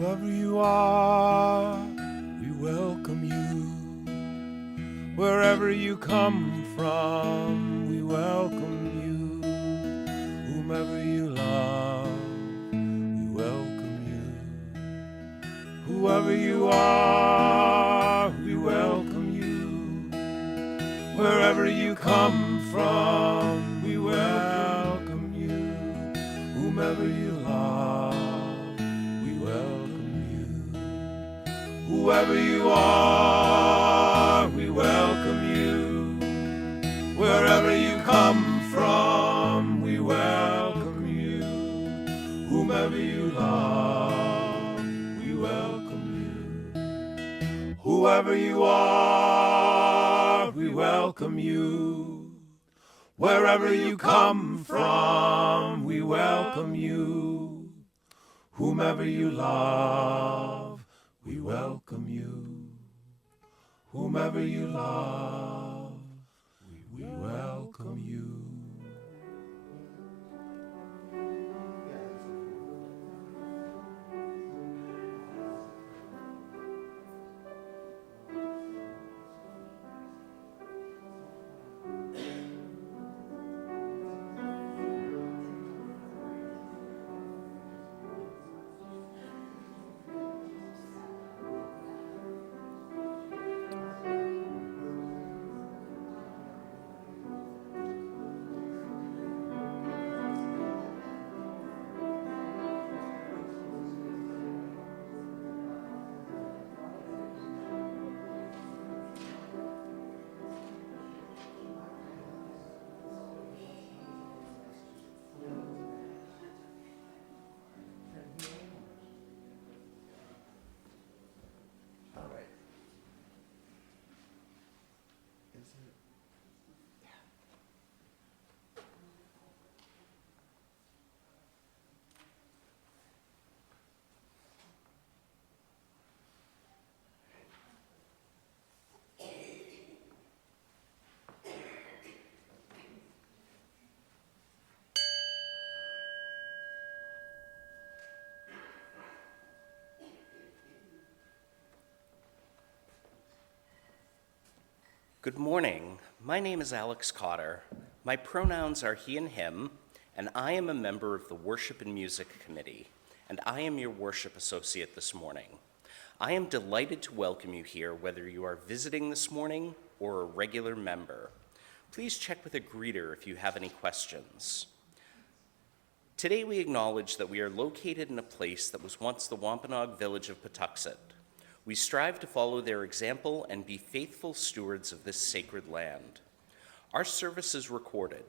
Whoever you are, we welcome you. Wherever you come from, we welcome you. Whomever you love, we welcome you. Whoever you are, we welcome you. Wherever you come from, we welcome you. Whomever you love, we welcome you. Whoever you are, we welcome you. Wherever you come from, we welcome you. Whomever you love, we welcome you. Whoever you are, we welcome you. Wherever you come from, we welcome you. Whomever you love, we welcome you. Whomever you love, we welcome you. Good morning. My name is Alex Cotter. My pronouns are he and him, and I am a member of the Worship and Music Committee, and I am your worship associate this morning. I am delighted to welcome you here, whether you are visiting this morning or a regular member. Please check with a greeter if you have any questions. Today we acknowledge that we are located in a place that was once the Wampanoag village of Patuxet. We strive to follow their example and be faithful stewards of this sacred land. Our service is recorded.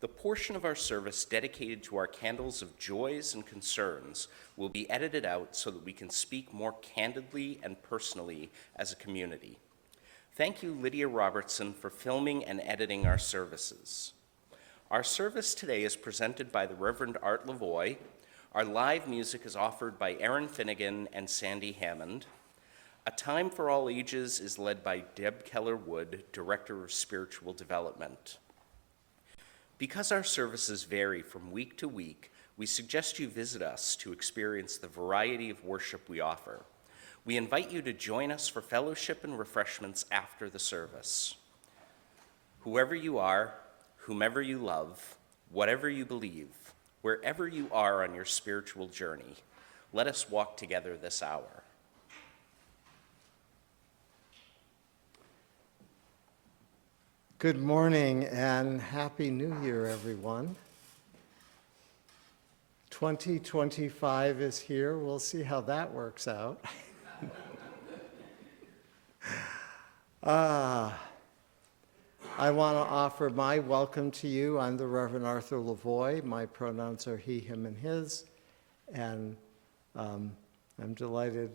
The portion of our service dedicated to our candles of joys and concerns will be edited out so that we can speak more candidly and personally as a community. Thank you, Lydia Robertson, for filming and editing our services. Our service today is presented by the Reverend Art Lavoie. Our live music is offered by Aaron Finnegan and Sandy Hammond. A Time for All Ages is led by Deb Keller-Wood, Director of Spiritual Development. Because our services vary from week to week, we suggest you visit us to experience the variety of worship we offer. We invite you to join us for fellowship and refreshments after the service. Whoever you are, whomever you love, whatever you believe, wherever you are on your spiritual journey, let us walk together this hour. Good morning and Happy New Year, everyone. 2025 is here. We'll see how that works out. I want to offer my welcome to you. I'm the Reverend Arthur Lavoie. My pronouns are he, him, and his. And I'm delighted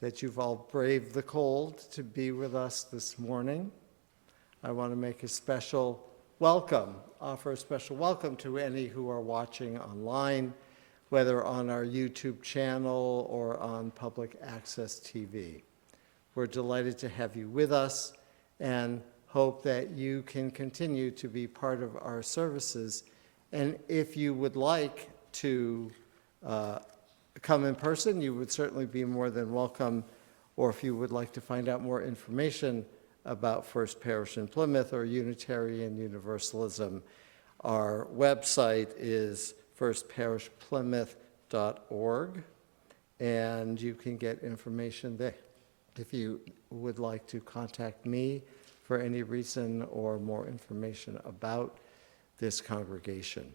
that you've all braved the cold to be with us this morning. I want to make a special welcome, offer a special welcome to any who are watching online, whether on our YouTube channel or on public access TV. We're delighted to have you with us and hope that you can continue to be part of our services. And if you would like to come in person, you would certainly be more than welcome. Or if you would like to find out more information about First Parish in Plymouth or Unitarian Universalism, our website is firstparishplymouth.org, and you can get information there. If you would like to contact me for any reason or more information about this congregation.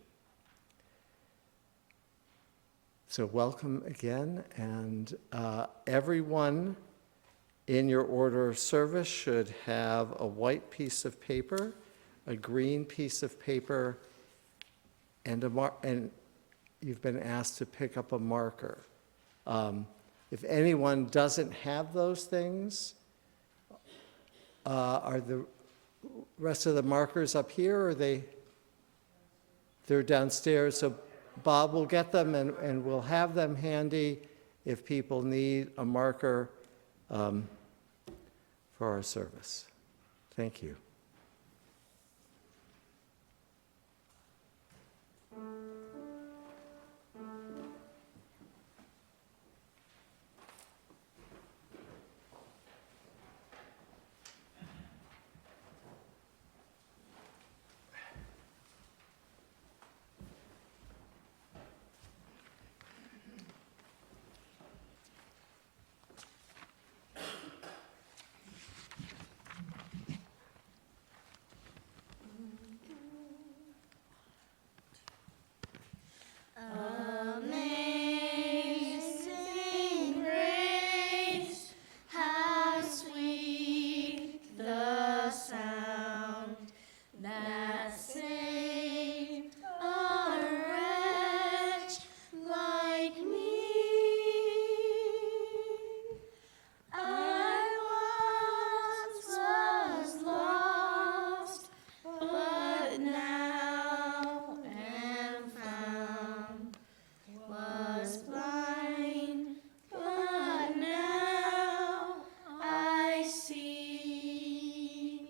So welcome again, and everyone in your order of service should have a white piece of paper, a green piece of paper, and and you've been asked to pick up a marker. If anyone doesn't have those things, are the rest of the markers up here, or they're downstairs? So Bob will get them, and we'll have them handy if people need a marker for our service. Thank you. Amazing grace, how sweet the sound that saved a wretch like me. I once was lost, but now am found. Was blind, but now I see.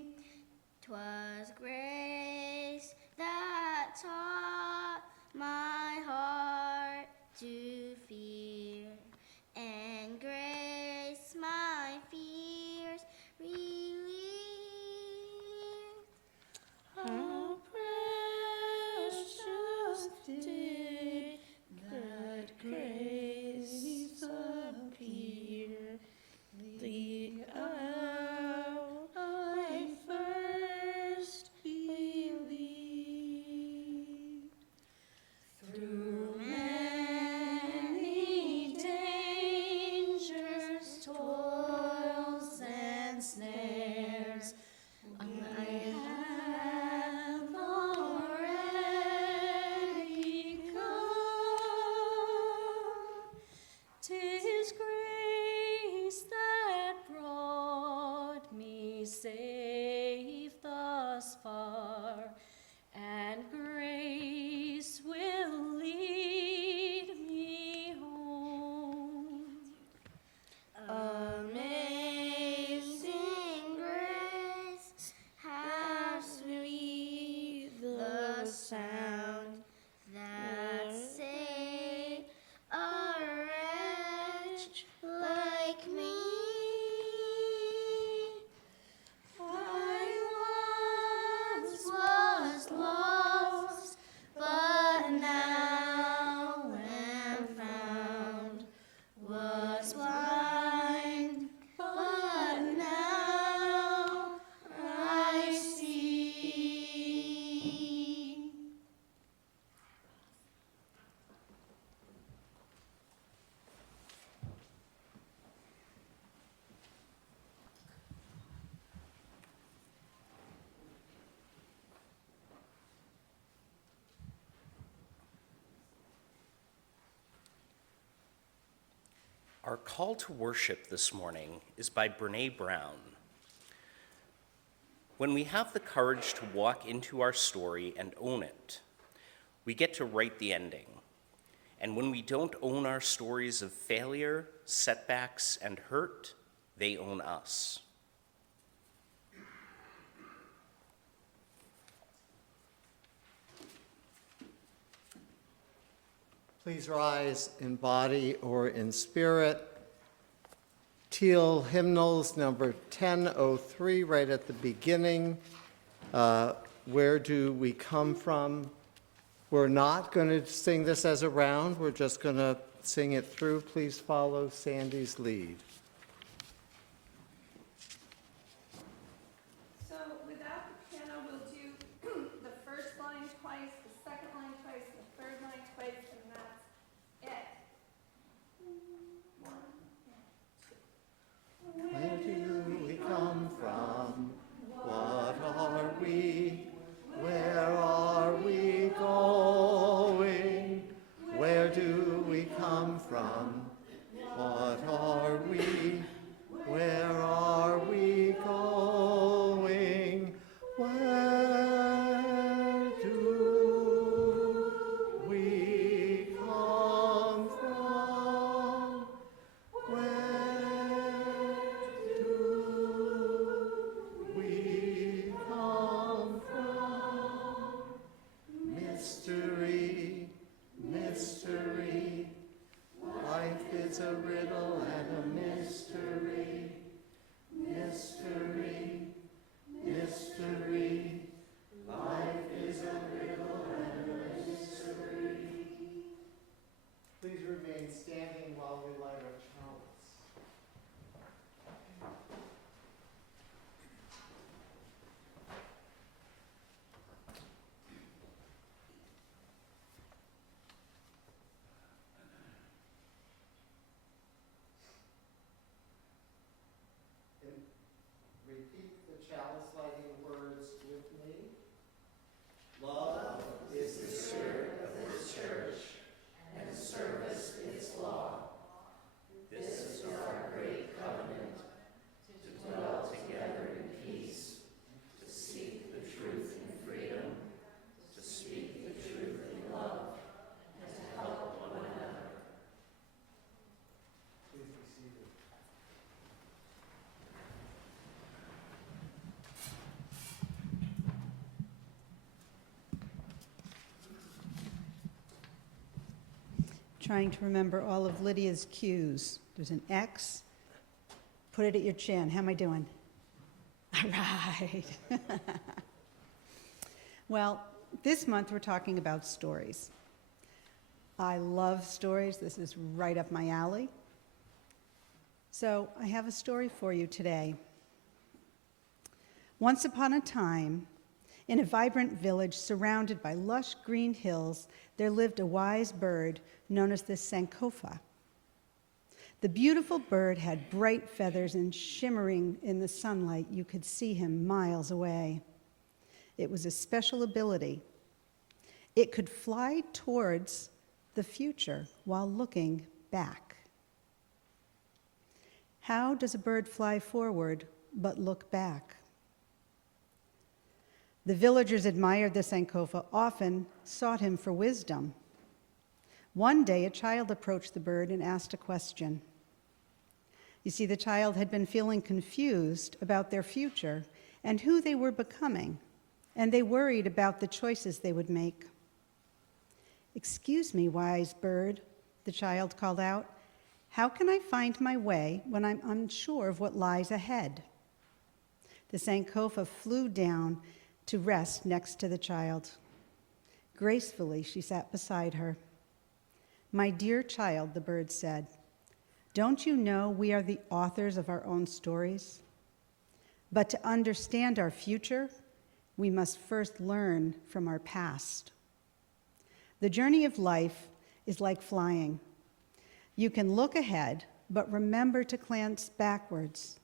'Twas grace that taught my heart to fear, and grace my fears relieved. How precious did that grace appear the hour I first believed. Through many dangers, toils, and snares, I have already come. 'Tis grace that brought me safe thus far, and grace will lead me home. Amazing grace, how sweet the sound that saved a wretch like me. I once was lost, but now am found. Was blind, but now I see. Our call to worship this morning is by Brene Brown. When we have the courage to walk into our story and own it, we get to write the ending. And when we don't own our stories of failure, setbacks, and hurt, they own us. Please rise in body or in spirit. Teal hymnals number 1003 right at the beginning. Where do we come from? We're not going to sing this as a round. We're just going to sing it through. Please follow Sandy's lead. So without the piano, we'll do the first line twice, the second line twice, the third line twice, and that's it. One, two. Where do we come from? What are we? Where are we going? Where do we come from? What are we? Where are we going? Where do we come from? Where do we come from? Mystery, mystery, life is a riddle and a mystery. Mystery, mystery, life is a riddle and a mystery. Please remain standing while we light our chalice. And repeat the chalice lighting words with me. Love is the spirit of this church, and service its law. This is our great covenant, to dwell together in peace, to seek the truth in freedom, to speak the truth in love, and to help one another. Please be seated. Trying to remember all of Lydia's cues. There's an X. Put it at your chin. How am I doing? All right. Well, this month we're talking about stories. I love stories. This is right up my alley. So I have a story for you today. Once upon a time, in a vibrant village surrounded by lush green hills, there lived a wise bird known as the Sankofa. The beautiful bird had bright feathers, and shimmering in the sunlight, you could see him miles away. It was a special ability. It could fly towards the future while looking back. How does a bird fly forward but look back? The villagers admired the Sankofa, often sought him for wisdom. One day, a child approached the bird and asked a question. You see, the child had been feeling confused about their future and who they were becoming, and they worried about the choices they would make. "Excuse me, wise bird," the child called out. "How can I find my way when I'm unsure of what lies ahead?" The Sankofa flew down to rest next to the child. Gracefully, she sat beside her. "My dear child," the bird said, "don't you know we are the authors of our own stories? But to understand our future, we must first learn from our past. The journey of life is like flying. You can look ahead, but remember to glance backwards,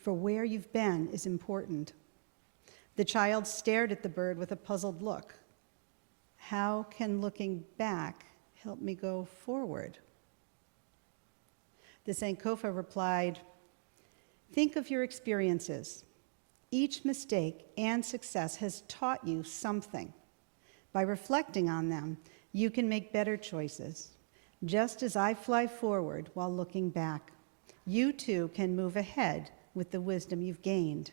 for where you've been is important." The child stared at the bird with a puzzled look. "How can looking back help me go forward?" The Sankofa replied, "Think of your experiences. Each mistake and success has taught you something. By reflecting on them, you can make better choices. Just as I fly forward while looking back, you too can move ahead with the wisdom you've gained."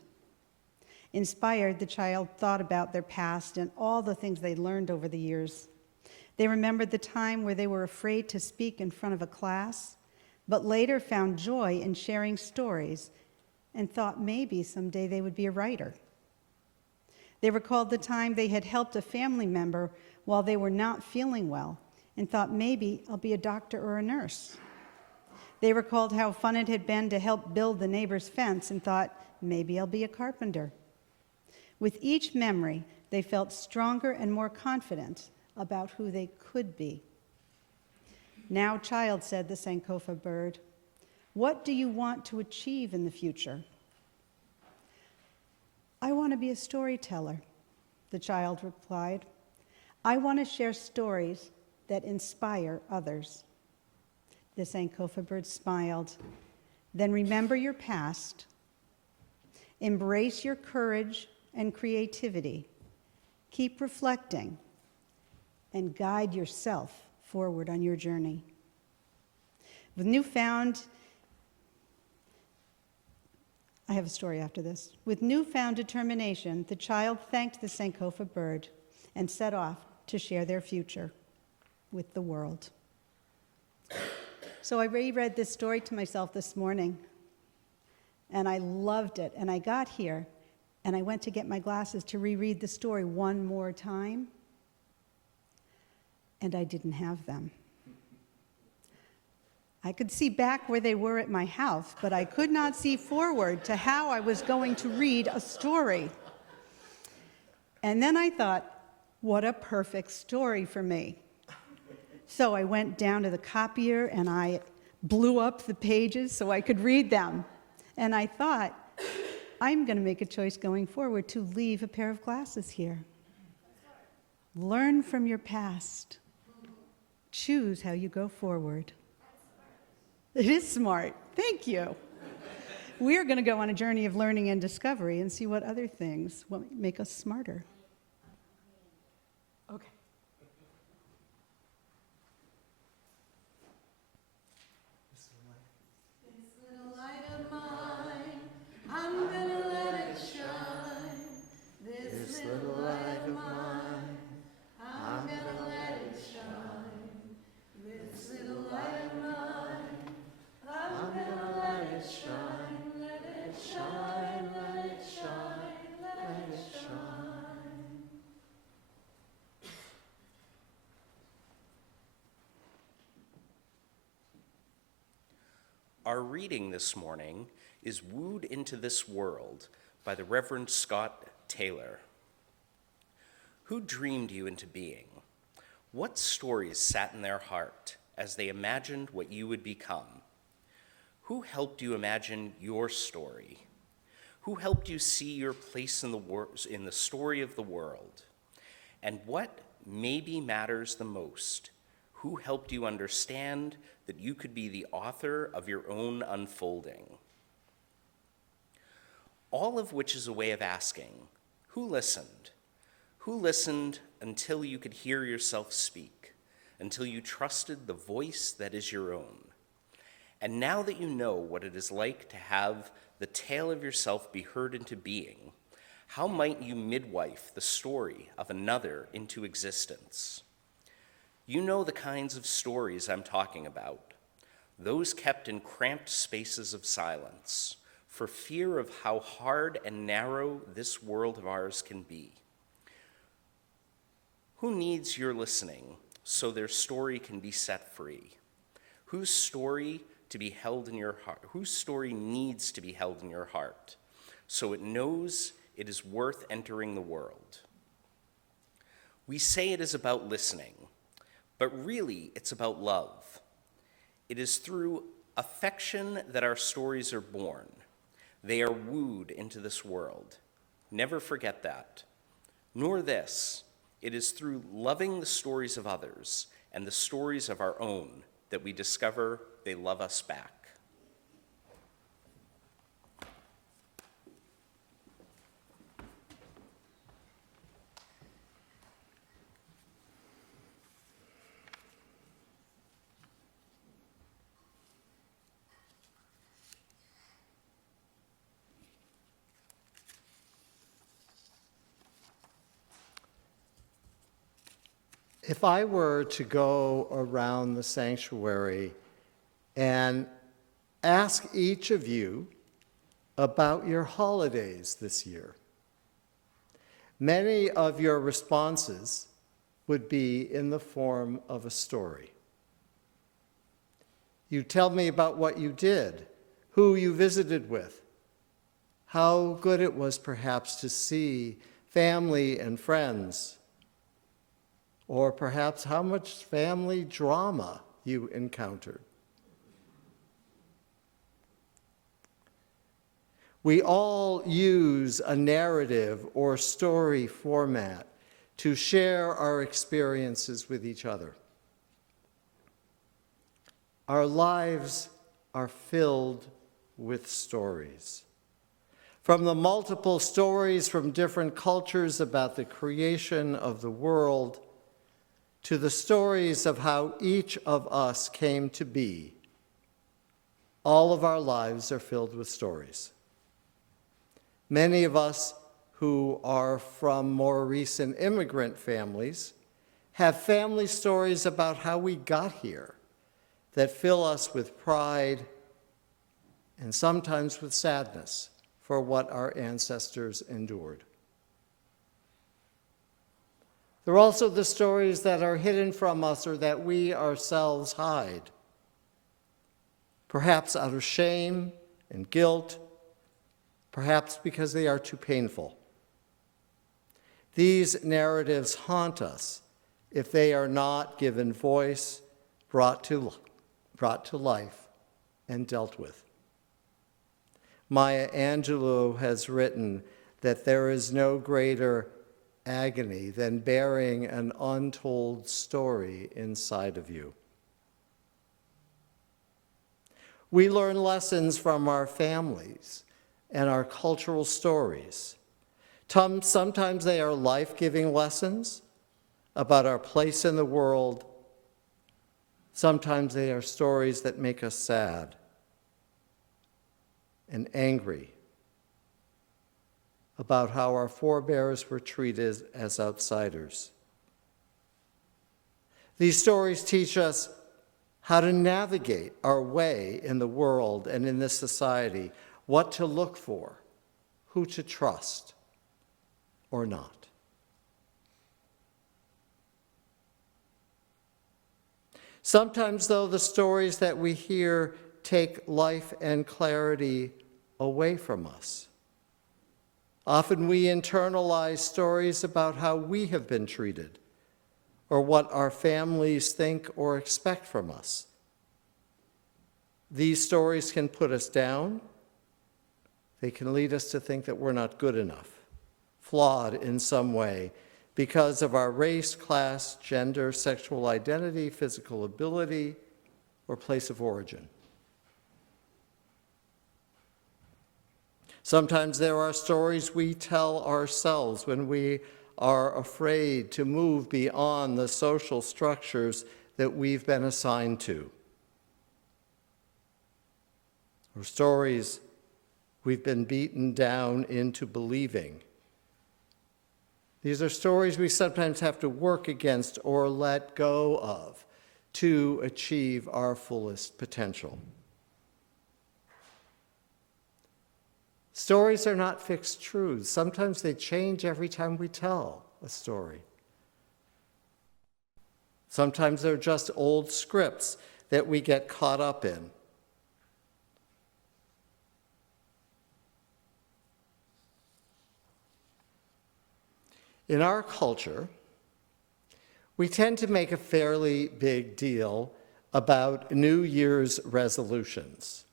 Inspired, the child thought about their past and all the things they learned over the years. They remembered the time where they were afraid to speak in front of a class, but later found joy in sharing stories and thought maybe someday they would be a writer. They recalled the time they had helped a family member while they were not feeling well and thought maybe I'll be a doctor or a nurse. They recalled how fun it had been to help build the neighbor's fence and thought maybe I'll be a carpenter. With each memory, they felt stronger and more confident about who they could be. "Now, child," said the Sankofa bird, "what do you want to achieve in the future?" "I want to be a storyteller," the child replied. "I want to share stories that inspire others." The Sankofa bird smiled. "Then remember your past. Embrace your courage and creativity. Keep reflecting and guide yourself forward on your journey." I have a story after this. With newfound determination, the child thanked the Sankofa bird and set off to share their future with the world. So I reread this story to myself this morning, and I loved it. And I got here, and I went to get my glasses to reread the story one more time, and I didn't have them. I could see back where they were at my house, but I could not see forward to how I was going to read a story. And then I thought, what a perfect story for me. So I went down to the copier and I blew up the pages so I could read them. And I thought, I'm going to make a choice going forward to leave a pair of glasses here. Learn from your past. Choose how you go forward. It is smart. Thank you. We're going to go on a journey of learning and discovery and see what other things will make us smarter. Okay. This little light of mine, I'm gonna let it shine. This little light of mine, I'm gonna let it shine. This little light of mine, I'm gonna let it shine. Let it shine, let it shine, let it shine. Our reading this morning is Wooed into This World by the Reverend Scott Taylor. Who dreamed you into being? What stories sat in their heart as they imagined what you would become? Who helped you imagine your story? Who helped you see your place in the story of the world? And what maybe matters the most? Who helped you understand that you could be the author of your own unfolding? All of which is a way of asking, who listened? Who listened until you could hear yourself speak, until you trusted the voice that is your own? And now that you know what it is like to have the tale of yourself be heard into being, how might you midwife the story of another into existence? You know the kinds of stories I'm talking about, those kept in cramped spaces of silence, for fear of how hard and narrow this world of ours can be. Who needs your listening so their story can be set free? Whose story to be held in your heart? Whose story needs to be held in your heart so it knows it is worth entering the world? We say it is about listening, but really it's about love. It is through affection that our stories are born. They are wooed into this world. Never forget that. Nor this. It is through loving the stories of others and the stories of our own that we discover they love us back. If I were to go around the sanctuary and ask each of you about your holidays this year, many of your responses would be in the form of a story. You tell me about what you did, who you visited with, how good it was perhaps to see family and friends, or perhaps how much family drama you encountered. We all use a narrative or story format to share our experiences with each other. Our lives are filled with stories. From the multiple stories from different cultures about the creation of the world, to the stories of how each of us came to be, all of our lives are filled with stories. Many of us who are from more recent immigrant families have family stories about how we got here that fill us with pride and sometimes with sadness for what our ancestors endured. There are also the stories that are hidden from us or that we ourselves hide, perhaps out of shame and guilt, perhaps because they are too painful. These narratives haunt us if they are not given voice, brought to life, and dealt with. Maya Angelou has written that there is no greater agony than bearing an untold story inside of you. We learn lessons from our families and our cultural stories. Sometimes they are life-giving lessons about our place in the world. Sometimes they are stories that make us sad and angry about how our forebears were treated as outsiders. These stories teach us how to navigate our way in the world and in this society, what to look for, who to trust or not. Sometimes, though, the stories that we hear take life and clarity away from us. Often we internalize stories about how we have been treated or what our families think or expect from us. These stories can put us down. They can lead us to think that we're not good enough, flawed in some way because of our race, class, gender, sexual identity, physical ability, or place of origin. Sometimes there are stories we tell ourselves when we are afraid to move beyond the social structures that we've been assigned to, or stories we've been beaten down into believing. These are stories we sometimes have to work against or let go of to achieve our fullest potential. Stories are not fixed truths. Sometimes they change every time we tell a story. Sometimes they're just old scripts that we get caught up in. In our culture, we tend to make a fairly big deal about New Year's resolutions.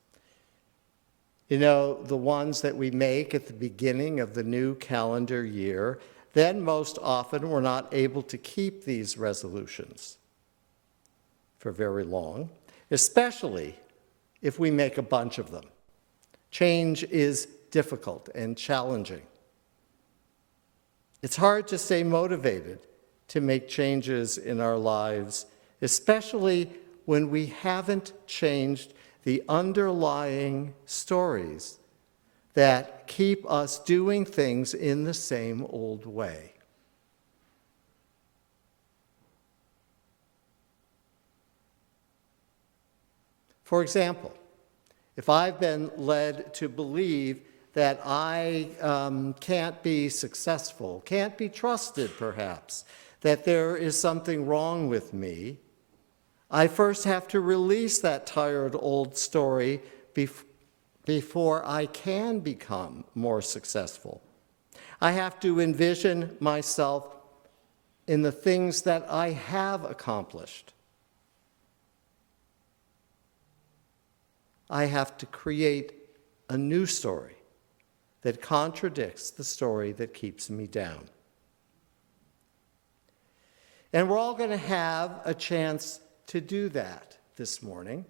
You know, the ones that we make at the beginning of the new calendar year, then most often we're not able to keep these resolutions for very long, especially if we make a bunch of them. Change is difficult and challenging. It's hard to stay motivated to make changes in our lives, especially when we haven't changed the underlying stories that keep us doing things in the same old way. For example, if I've been led to believe that I can't be successful, can't be trusted perhaps, that there is something wrong with me, I first have to release that tired old story before I can become more successful. I have to envision myself in the things that I have accomplished. I have to create a new story that contradicts the story that keeps me down. And we're all going to have a chance to do that this morning.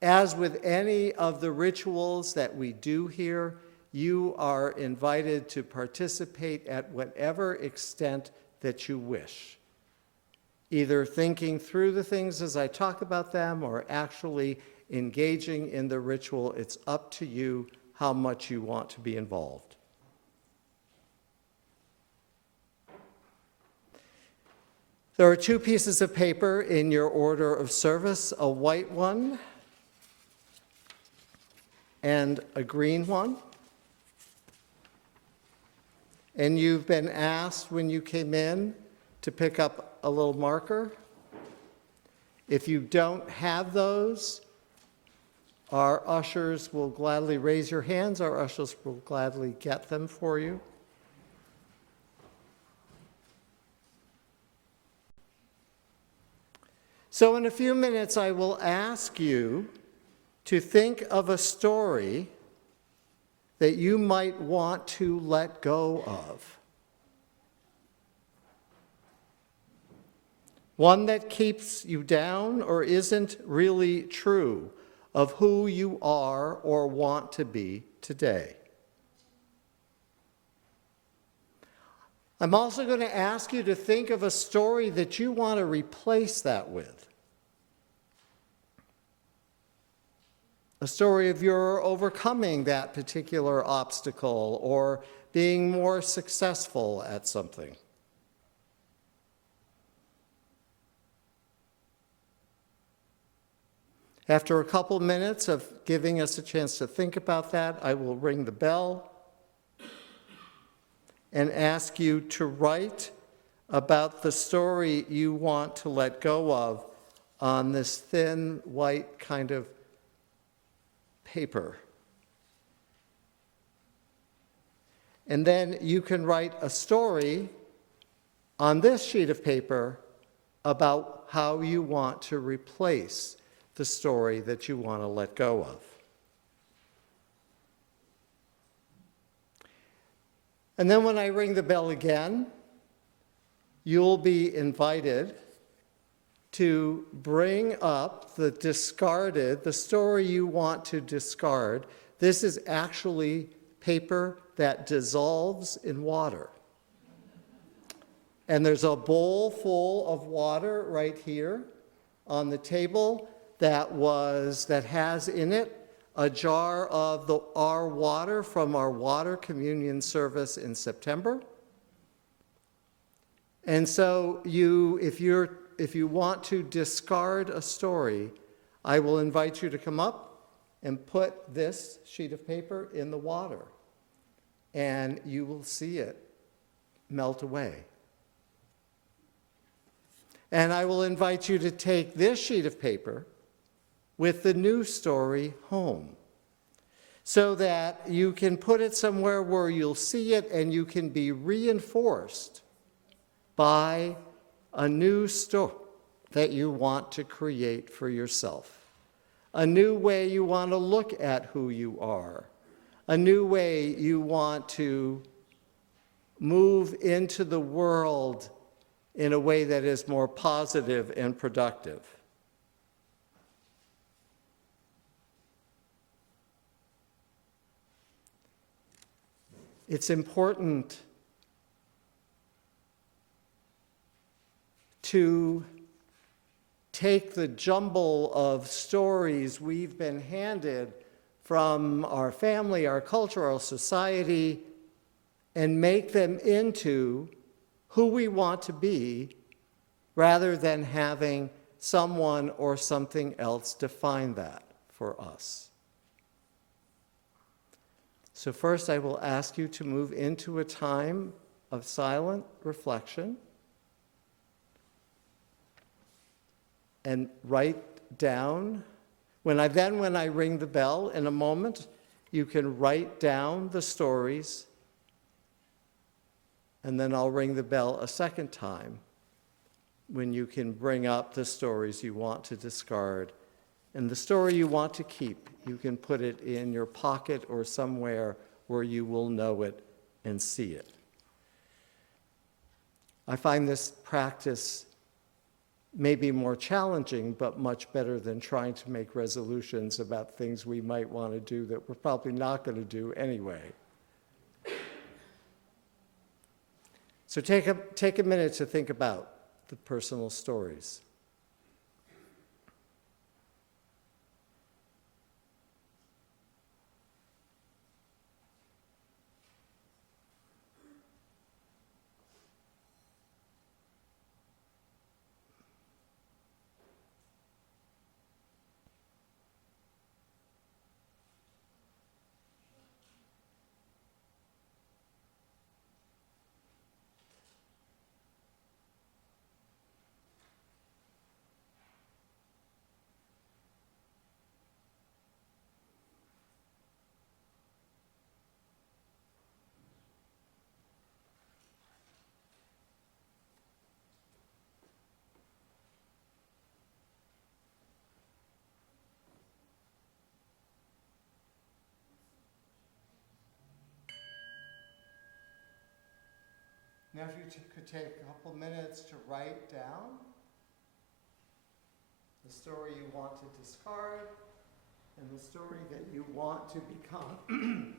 As with any of the rituals that we do here, you are invited to participate at whatever extent that you wish, either thinking through the things as I talk about them or actually engaging in the ritual. It's up to you how much you want to be involved. There are two pieces of paper in your order of service, a white one and a green one. And you've been asked when you came in to pick up a little marker. If you don't have those, our ushers will gladly raise your hands. Our ushers will gladly get them for you. So in a few minutes, I will ask you to think of a story that you might want to let go of. One that keeps you down or isn't really true of who you are or want to be today. I'm also going to ask you to think of a story that you want to replace that with. A story of your overcoming that particular obstacle or being more successful at something. After a couple minutes of giving us a chance to think about that, I will ring the bell and ask you to write about the story you want to let go of on this thin, white kind of paper. And then you can write a story on this sheet of paper about how you want to replace the story that you want to let go of. And then when I ring the bell again, you'll be invited to bring up the story you want to discard. This is actually paper that dissolves in water. And there's a bowl full of water right here on the table that has in it a jar of our water from our water communion service in September. And so if you want to discard a story, I will invite you to come up and put this sheet of paper in the water, and you will see it melt away. And I will invite you to take this sheet of paper with the new story home, so that you can put it somewhere where you'll see it and you can be reinforced by a new story that you want to create for yourself, a new way you want to look at who you are, a new way you want to move into the world in a way that is more positive and productive. It's important to take the jumble of stories we've been handed from our family, our culture, our society, and make them into who we want to be, rather than having someone, or something else define that for us. So first, I will ask you to move into a time of silent reflection and write down. When I ring the bell in a moment, you can write down the stories, and then I'll ring the bell a second time when you can bring up the stories you want to discard. And the story you want to keep, you can put it in your pocket or somewhere where you will know it and see it. I find this practice may be more challenging, but much better than trying to make resolutions about things we might want to do that we're probably not going to do anyway. So take a minute to think about the personal stories. Now, if you could take a couple minutes to write down the story you want to discard and the story that you want to become.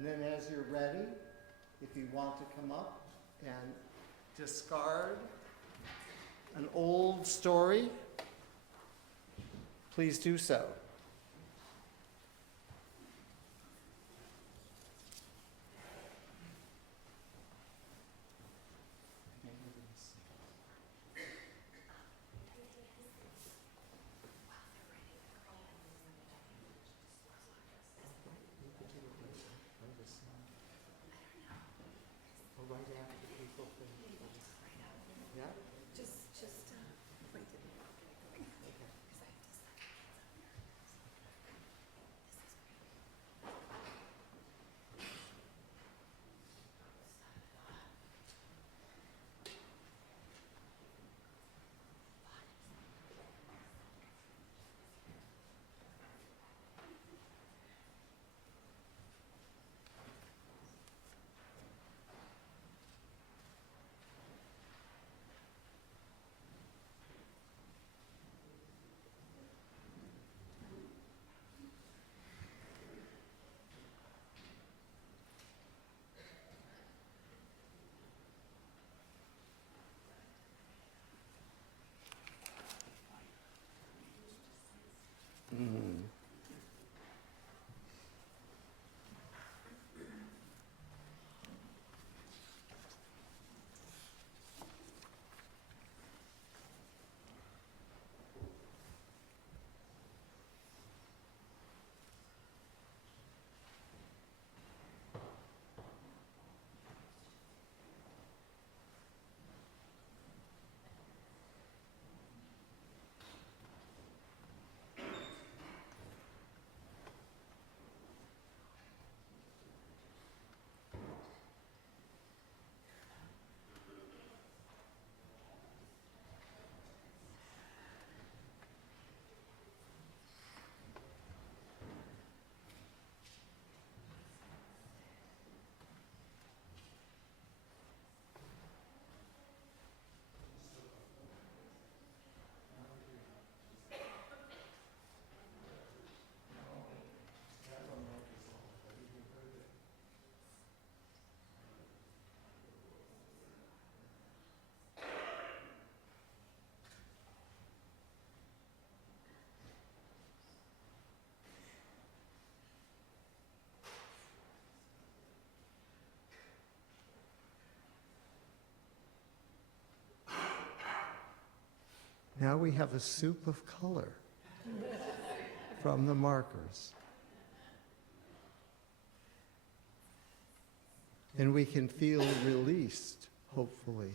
And then as you're ready, if you want to come up and discard an old story, please do so. Right after people finish. Yeah? Now we have a soup of color from the markers. And we can feel released, hopefully,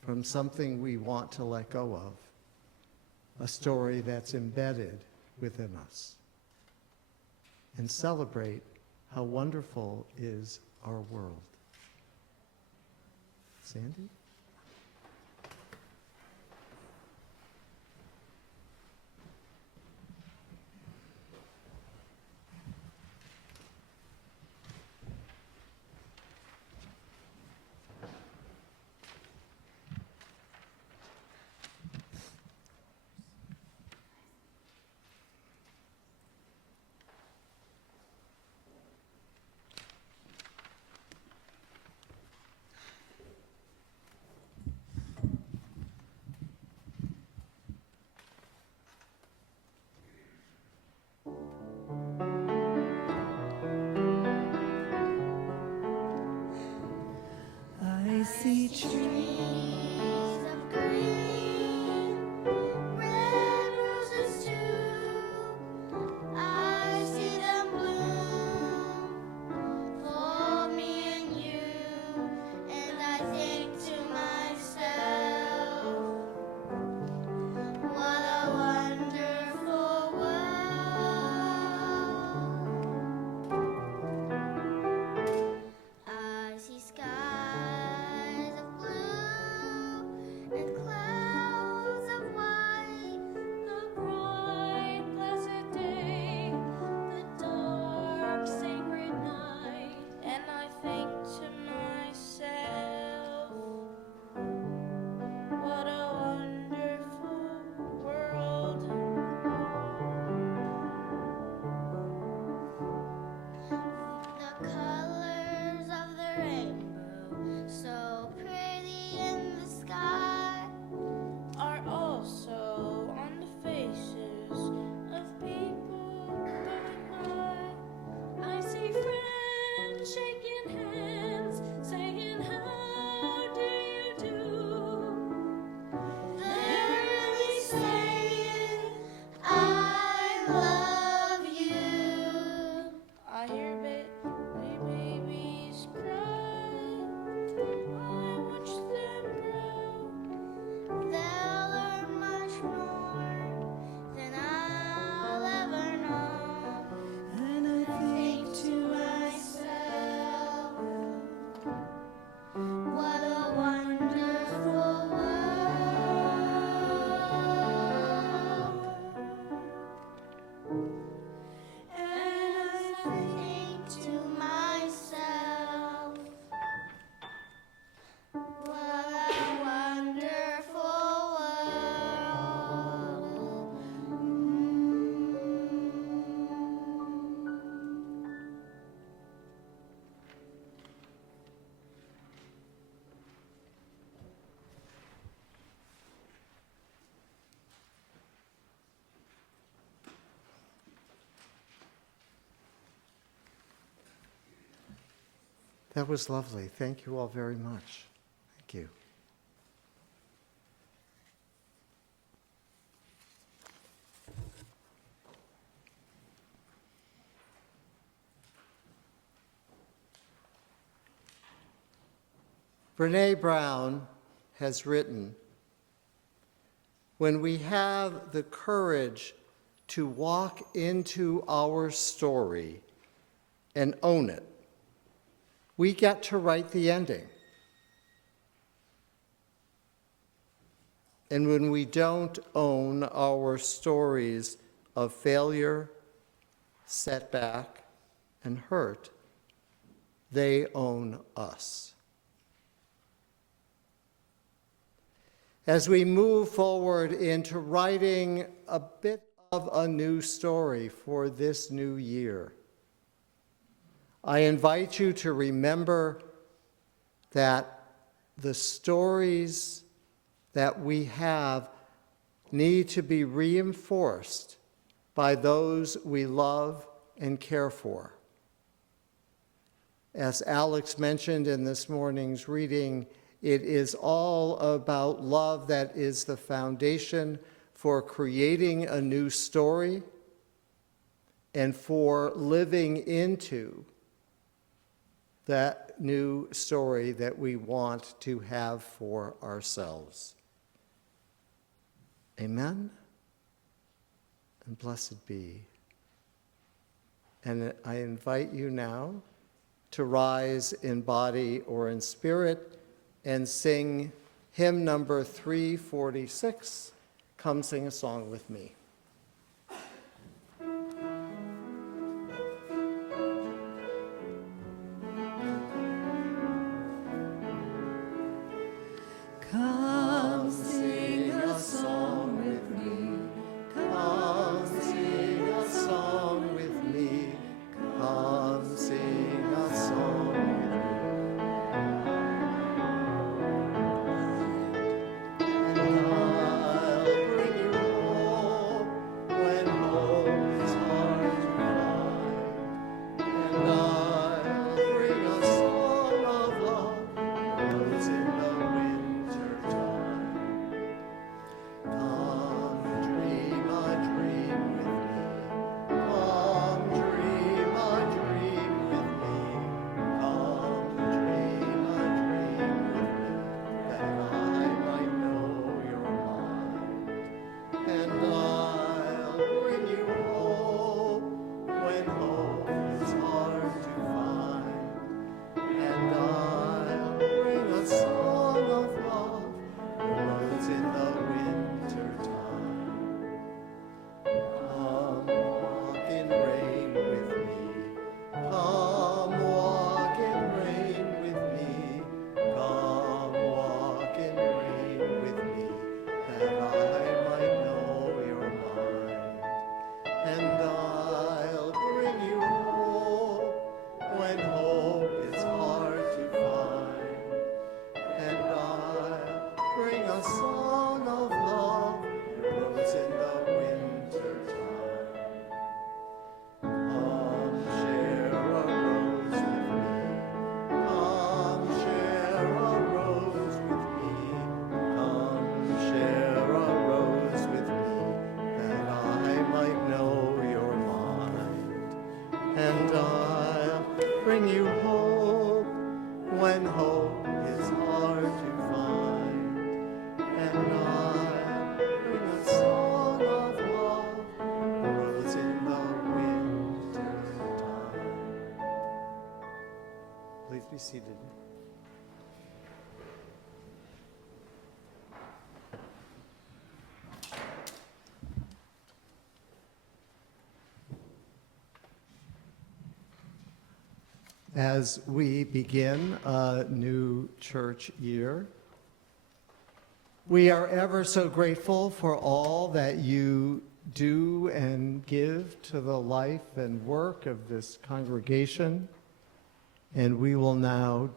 from something we want to let go of, a story that's embedded within us, and celebrate how wonderful is our world. Sandy? I see trees of green, red roses too. I see them bloom for me and you, and I think to myself, what a wonderful world. I see skies of blue and clouds of white, the bright, blessed day, the dark, sacred night, and I think to myself, what a wonderful world. The colors of the rainbow, so pretty in the sky, are also on the faces of people going by. I see friends shaking hands, saying, how do you do? They're really saying, I love you. I hear babies cry. I watch them grow. They'll learn much more than I'll ever know. And I think to myself, what a wonderful world. And I think to myself, what a wonderful world. That was lovely. Thank you all very much. Thank you. Brene Brown has written, when we have the courage to walk into our story and own it, we get to write the ending. And when we don't own our stories of failure, setback, and hurt, they own us. As we move forward into writing a bit of a new story for this new year, I invite you to remember that the stories that we have need to be reinforced by those we love and care for. As Alex mentioned in this morning's reading, It is all about love that is the foundation for creating a new story and for living into that new story that we want to have for ourselves. Amen? And blessed be. And I invite you now to rise in body or in spirit and sing hymn number 346. Come sing a song with me. Come sing a song with me. Come sing a song with me. Come sing a song with me. And I'll bring you hope when hope is hard to find. And I'll bring a song of love, rose in the winter time. Come dream a dream with me. Come dream a dream with me. Come dream a dream with me, that I might know your mind. And I'll bring you hope when hope is hard to find. And I'll bring a song of love, rose in the winter time. Come walk in rain with me. Come walk in rain with me. Come walk in rain with me, that I might know your mind. And I'll bring you hope when hope is hard to find. And I'll bring a song of love, rose in the winter time. Come share a rose with me. Come share a rose with me. Come share a rose with me, that I might know your mind. And I'll bring you hope when hope is hard to find. And I'll bring a song of love, rose in the winter time. Please be seated. As we begin a new church year, we are ever so grateful for all that you do and give to the life and work of this congregation. And we will now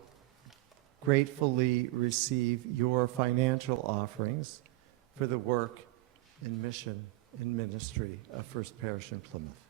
gratefully receive your financial offerings for the work and mission and ministry of First Parish in Plymouth.